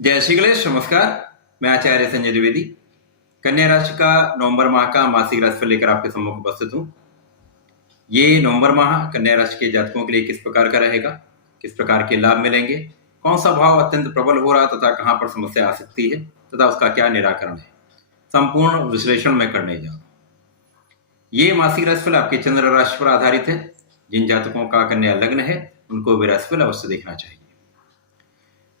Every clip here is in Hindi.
जय श्री गणेश। नमस्कार, मैं आचार्य संजय द्विवेदी कन्या राशि का नवंबर माह का मासिक राशिफल लेकर आपके सम्मुख उपस्थित हूँ। ये नवंबर माह कन्या राशि के जातकों के लिए किस प्रकार का रहेगा, किस प्रकार के लाभ मिलेंगे, कौन सा भाव अत्यंत प्रबल हो रहा है तथा कहाँ पर समस्या आ सकती है तथा उसका क्या निराकरण है, संपूर्ण विश्लेषण में करने जा रहा हूँ। ये मासिक राशिफल आपके चंद्र राशि पर आधारित है। जिन जातकों का कन्या लग्न है उनको भी राशिफल अवश्य देखना चाहिए।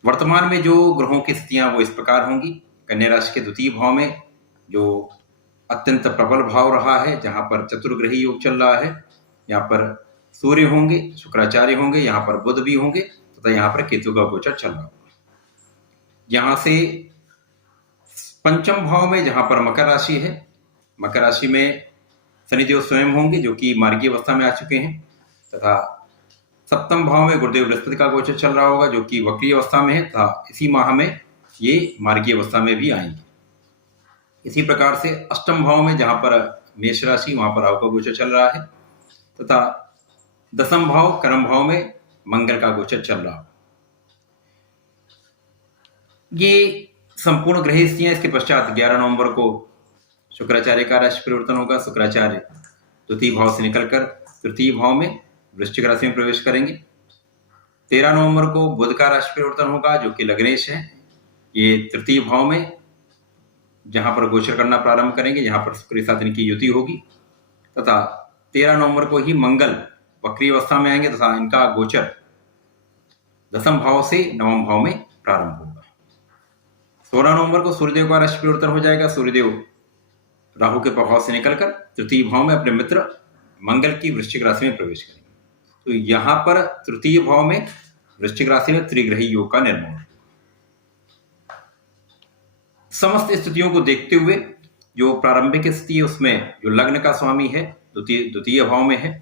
वर्तमान में जो ग्रहों की स्थितियां वो इस प्रकार होंगी। कन्या राशि के द्वितीय भाव में जो अत्यंत प्रबल भाव रहा है, जहां पर चतुर्ग्रही योग चल रहा है, यहाँ पर सूर्य होंगे, शुक्राचार्य होंगे, यहाँ पर बुध भी होंगे तथा यहाँ पर केतु का गोचर चल रहा होगा। यहाँ से पंचम भाव में जहां पर मकर राशि है, मकर राशि में शनिदेव स्वयं होंगे जो कि मार्गीय अवस्था में आ चुके हैं तथा सप्तम भाव में गुरुदेव बृहस्पति का गोचर चल रहा होगा जो कि वक्रीय अवस्था में है तथा इसी माह में ये मार्गीय अवस्था में भी आएंगे। इसी प्रकार से अष्टम भाव में जहां पर मेष राशि, वहां पर राहु का गोचर चल रहा है तथा दसम भाव कर्म भाव में मंगल का गोचर चल रहा है। ये संपूर्ण ग्रह स्थितियां। इसके पश्चात 11 नवंबर को शुक्राचार्य का राशि परिवर्तन होगा। शुक्राचार्य द्वितीय भाव से निकलकर तृतीय भाव में वृश्चिक राशि में प्रवेश करेंगे। 13 नवंबर को बुध का राशि परिवर्तन होगा जो कि लग्नेश है। ये तृतीय भाव में जहां पर गोचर करना प्रारंभ करेंगे, जहां पर शुक्र के साथ इनकी युति होगी तथा 13 नवंबर को ही मंगल वक्री अवस्था में आएंगे तथा इनका गोचर दसम भाव से नवम भाव में प्रारंभ होगा। 16 नवंबर को सूर्यदेव का राशि परिवर्तन हो जाएगा। सूर्यदेव राहु के प्रभाव से निकलकर तृतीय भाव में अपने मित्र मंगल की वृश्चिक राशि में प्रवेश करेंगे। तो यहां पर तृतीय भाव में वृश्चिक राशि में त्रिग्रही योग का निर्माण। समस्त स्थितियों को देखते हुए जो प्रारंभिक स्थिति है उसमें जो लग्न का स्वामी है द्वितीय भाव में है,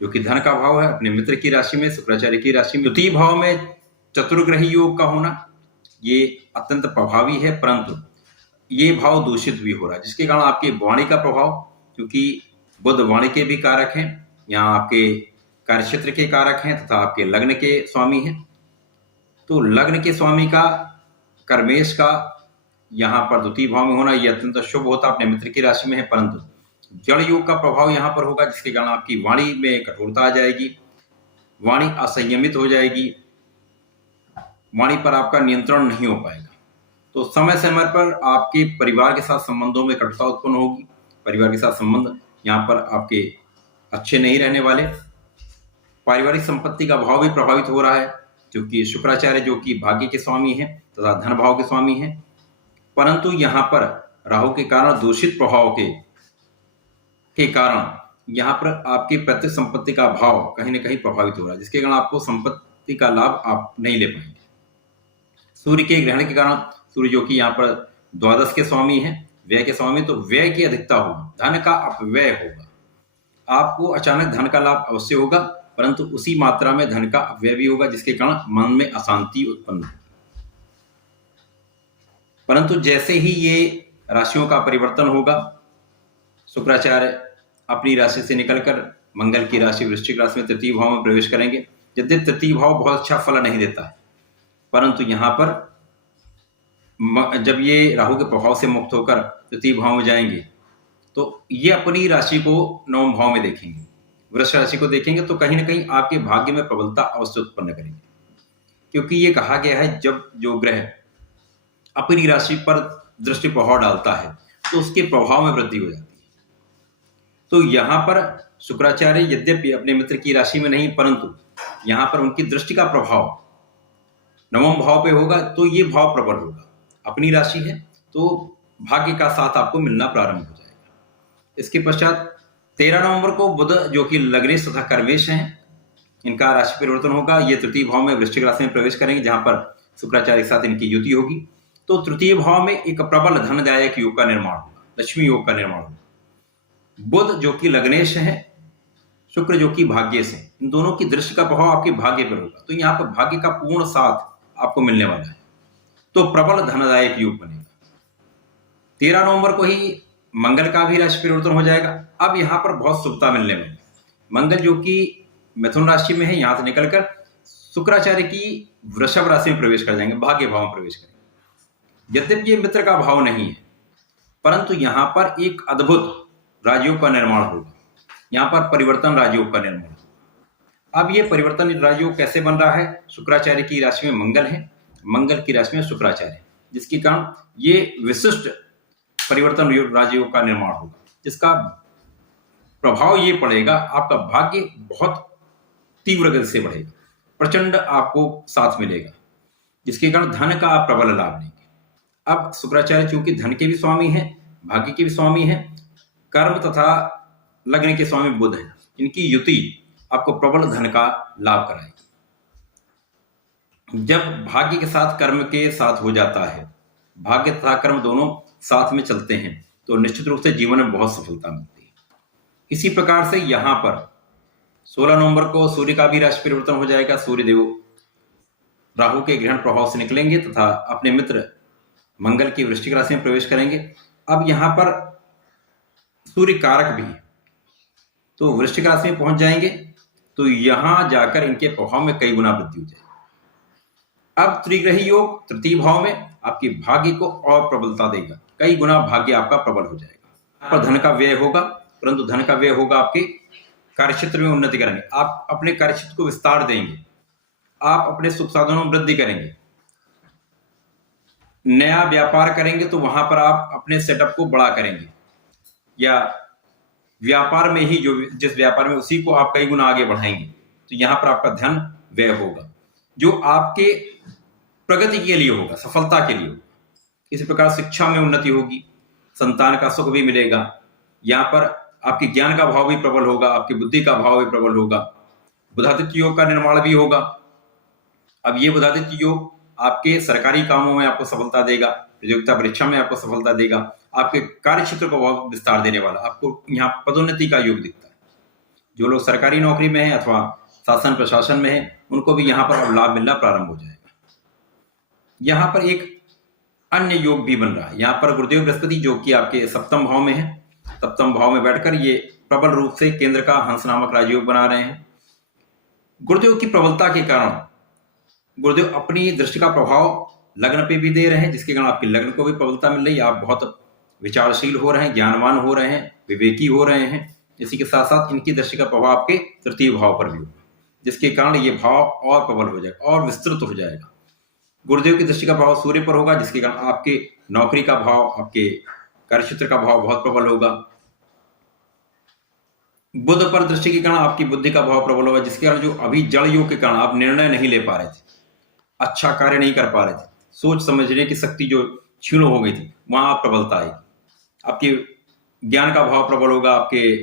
जो कि धन का भाव है, अपने मित्र की राशि में, शुक्राचार्य की राशि में। द्वितीय भाव में चतुर्ग्रही योग का होना ये अत्यंत प्रभावी है, परंतु ये भाव दूषित भी हो रहा है जिसके कारण आपके वाणी का प्रभाव, क्योंकि बुध वाणी के भी कारक हैं, यहाँ आपके कार्यक्षेत्र के कारक हैं तथा आपके लग्न के स्वामी हैं। तो लग्न के स्वामी का कर्मेश का यहाँ पर द्वितीय भाव में होना यह अत्यंत शुभ होता, अपने मित्र की राशि में है, परंतु जड़ योग का प्रभाव यहाँ पर होगा जिसके कारण आपकी वाणी में कठोरता आ जाएगी, वाणी असंयमित हो जाएगी, वाणी पर आपका नियंत्रण नहीं हो पाएगा। तो समय समय पर आपके परिवार के साथ संबंधों में कटुता उत्पन्न होगी। परिवार के साथ संबंध यहाँ पर आपके अच्छे नहीं रहने वाले। पारिवारिक संपत्ति का भाव भी प्रभावित हो रहा है क्योंकि शुक्राचार्य जो कि भाग्य के स्वामी हैं तथा धन भाव के स्वामी हैं, परंतु यहाँ पर राहु के कारण दूषित प्रभाव के कारण यहाँ पर आपकी प्रत्यक्ष संपत्ति का भाव कहीं ना कहीं प्रभावित हो रहा है जिसके कारण आपको संपत्ति का लाभ आप नहीं ले पाएंगे। सूर्य के ग्रहण के कारण, सूर्य जो कि यहाँ पर द्वादश के स्वामी है, व्यय के स्वामी, तो व्यय की अधिकता होगी, धन का अपव्यय होगा। आपको अचानक धन का लाभ अवश्य होगा परंतु उसी मात्रा में धन का अपव्यय भी होगा जिसके कारण मन में अशांति उत्पन्न होगी। परंतु जैसे ही ये राशियों का परिवर्तन होगा, शुक्राचार्य अपनी राशि से निकलकर मंगल की राशि वृश्चिक राशि में तृतीय भाव में प्रवेश करेंगे। यद्यपि तृतीय भाव बहुत अच्छा फल नहीं देता है, परंतु यहाँ पर जब ये राहु के प्रभाव से मुक्त होकर तृतीय भाव में जाएंगे तो ये अपनी राशि को नवम भाव में देखेंगे, वृष राशि को देखेंगे, तो कहीं ना कहीं आपके भाग्य में प्रबलता अवश्य उत्पन्न करेंगे। क्योंकि ये कहा गया है जब जो ग्रह अपनी राशि पर दृष्टि प्रभाव डालता है तो उसके प्रभाव में वृद्धि हो जाती है। तो यहाँ पर शुक्राचार्य यद्यपि अपने मित्र की राशि में नहीं, परंतु यहाँ पर उनकी दृष्टि का प्रभाव नवम भाव पे होगा तो ये भाव प्रबल होगा। अपनी राशि है तो भाग्य का साथ आपको मिलना प्रारंभ हो जाएगा। इसके पश्चात 13 नवंबर को बुध जो कि लग्नेश तथा कर्मेश हैं, इनका राशि परिवर्तन होगा। ये तृतीय भाव में वृश्चिक राशि में प्रवेश करेंगे जहां पर शुक्राचार्य के साथ इनकी युति होगी। तो तृतीय भाव में एक प्रबल धनदायक योग का निर्माण होगा, लक्ष्मी योग का निर्माण होगा। बुध जो कि लग्नेश है, शुक्र जो कि भाग्य से, इन दोनों की दृष्टि का प्रभाव आपके भाग्य पर होगा। तो यहाँ पर भाग्य का पूर्ण साथ आपको मिलने वाला है, तो प्रबल धनदायक योग बनेगा। 13 नवंबर को ही मंगल का भी राशि परिवर्तन हो जाएगा। अब यहाँ पर बहुत शुभता मिलने वाली है। मंगल जो कि मिथुन राशि में है, यहाँ से निकलकर शुक्राचार्य की वृषभ राशि में प्रवेश कर जाएंगे, भाग्य भाव में प्रवेश करेंगे। यद्यपि ये मित्र का भाव नहीं है, परंतु यहाँ पर एक अद्भुत राजयोग का निर्माण होगा। यहाँ पर परिवर्तन राजयोग का निर्माण होगा। अब ये परिवर्तन राजयोग कैसे बन रहा है? शुक्राचार्य की राशि में मंगल है, मंगल की राशि में शुक्राचार्य, जिसके कारण ये विशिष्ट परिवर्तन राजयोग का निर्माण होगा, जिसका प्रभाव ये पड़ेगा, आपका भाग्य बहुत तीव्र गति से बढ़ेगा, प्रचंड आपको साथ मिलेगा, जिसके कारण धन का आप प्रबल लाभ लेंगे। अब शुक्राचार्य चूंकि धन के भी स्वामी हैं, भाग्य के भी स्वामी हैं, कर्म तथा लग्न के स्वामी बुध हैं, इनकी युति आपको प्रबल धन का लाभ कराएगी। जब भाग्य के साथ कर्म के साथ हो जाता है, भाग्य तथा कर्म दोनों साथ में चलते हैं, तो निश्चित रूप से जीवन में बहुत सफलता मिलती है। इसी प्रकार से यहाँ पर 16 नवंबर को सूर्य का भी राशि परिवर्तन हो जाएगा। सूर्य देव राहु के ग्रहण प्रभाव से निकलेंगे तथा अपने मित्र मंगल की वृश्चिक राशि में प्रवेश करेंगे। अब यहाँ पर सूर्य कारक भी है, तो वृश्चिक राशि में पहुंच जाएंगे, तो यहां जाकर इनके प्रभाव में कई गुना वृद्धि हो जाएगी। अब त्रिग्रही योग तृतीय भाव में आपके भाग्य को और प्रबलता देगा, कई गुना भाग्य आपका प्रबल हो जाएगा। यहाँ पर धन का व्यय होगा, परंतु धन का व्यय होगा आपके कार्यक्षेत्र में उन्नति करेंगे, आप अपने कार्यक्षेत्र को विस्तार देंगे, आप अपने सुख साधनों में वृद्धि करेंगे। नया व्यापार करेंगे तो वहां पर आप अपने सेटअप को बड़ा करेंगे, या व्यापार में ही जिस व्यापार में उसी को आप कई गुना आगे बढ़ाएंगे, तो यहां पर आपका धन व्यय होगा, जो आपके प्रगति के लिए होगा, सफलता के लिए होगा। इसी प्रकार शिक्षा में उन्नति होगी, संतान का सुख भी मिलेगा। यहाँ पर आपके ज्ञान का भाव भी प्रबल होगा, आपकी बुद्धि का भाव भी प्रबल होगा। बुधादित्य योग का निर्माण भी होगा। अब ये बुधादित्य योग आपके सरकारी कामों में आपको सफलता देगा, प्रतियोगिता परीक्षा में आपको सफलता देगा, आपके कार्य क्षेत्र को बहुत विस्तार देने वाला, आपको यहाँ पदोन्नति का योग दिखता है। जो लोग सरकारी नौकरी में हैं अथवा शासन प्रशासन में हैं, उनको भी यहाँ पर अब लाभ मिलना प्रारंभ हो जाएगा। यहाँ पर एक अन्य योग भी बन रहा है। यहाँ पर गुरुदेव बृहस्पति जो कि आपके सप्तम भाव में है, सप्तम भाव में बैठकर ये प्रबल रूप से केंद्र का हंस नामक राजयोग बना रहे हैं। गुरुदेव की प्रबलता के कारण गुरुदेव अपनी दृष्टि का प्रभाव लग्न पे भी दे रहे हैं, जिसके कारण आपके लग्न को भी प्रबलता मिल रही है। आप बहुत विचारशील हो रहे हैं, ज्ञानवान हो रहे हैं, विवेकी हो रहे हैं। इसी के साथ साथ इनकी दृष्टि का प्रभाव आपके तृतीय भाव पर भी होगा, जिसके कारण ये भाव और प्रबल हो जाएगा और विस्तृत हो जाएगा। गुरुदेव की दृष्टि का भाव सूर्य पर होगा, जिसके कारण आपके नौकरी का भाव, आपके कार्यक्षेत्र का भाव बहुत प्रबल होगा। बुध पर दृष्टि के कारण आपकी बुद्धि का भाव प्रबल होगा, जिसके कारण जो अभी जड़ योग के कारण आप निर्णय नहीं ले पा रहे थे, अच्छा कार्य नहीं कर पा रहे थे, सोच समझने की शक्ति जो क्षीण हो गई थी, वहां आप प्रबलता आएगी। आपके ज्ञान का भाव प्रबल होगा, आपके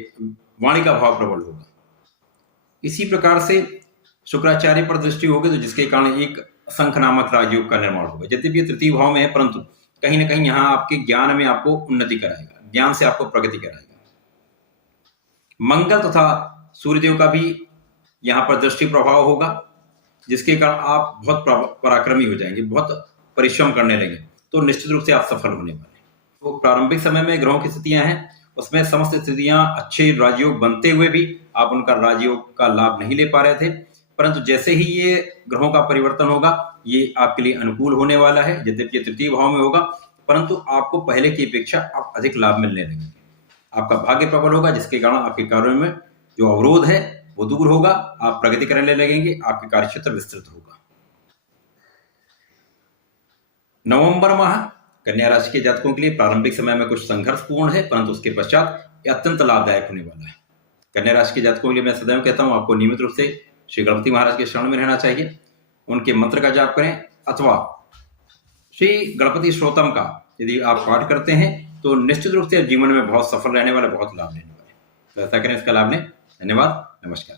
वाणी का भाव प्रबल होगा। इसी प्रकार से शुक्राचार्य पर दृष्टि होगी, तो जिसके कारण एक शंख नामक राजयोग का निर्माण होगा। यद्यपि तृतीय भाव में है, परंतु कहीं ना कहीं यहाँ आपके ज्ञान में आपको उन्नति कराएगा, ज्ञान से आपको प्रगति कराएगा। मंगल तथा सूर्यदेव का भी यहाँ पर दृष्टि प्रभाव होगा, जिसके कारण आप बहुत पराक्रमी हो जाएंगे, बहुत परिश्रम करने लगेंगे, तो निश्चित रूप से आप सफल होने वाले। तो प्रारंभिक समय में ग्रहों की स्थितियां हैं, उसमें समस्त स्थितियां अच्छे राजयोग बनते हुए भी आप उनका राजयोग का लाभ नहीं ले पा रहे थे, परंतु जैसे ही ये ग्रहों का परिवर्तन होगा, ये आपके लिए अनुकूल होने वाला है। यद्यपि ये तृतीय भाव में होगा, परंतु आपको पहले की अपेक्षा अब अधिक लाभ मिलने लगेंगे। आपका भाग्य प्रबल होगा, जिसके कारण आपके कार्यों में जो अवरोध है वो दूर होगा, आप प्रगति करने लगेंगे, आपके कार्यक्षेत्र विस्तृत होगा। नवंबर माह कन्या राशि के जातकों के लिए प्रारंभिक समय में कुछ संघर्षपूर्ण है, परंतु उसके पश्चात यह अत्यंत लाभदायक होने वाला है। कन्या राशि के जातकों के लिए मैं सदैव कहता हूं, आपको नियमित रूप से श्री गणपति महाराज के शरण में रहना चाहिए, उनके मंत्र का जाप करें, अथवा श्री गणपति श्रोतम का यदि आप पाठ करते हैं तो निश्चित रूप से जीवन में बहुत सफल रहने वाले, बहुत लाभ लेने वाले। तो ऐसा करें, इसका लाभ लें। धन्यवाद, नमस्कार।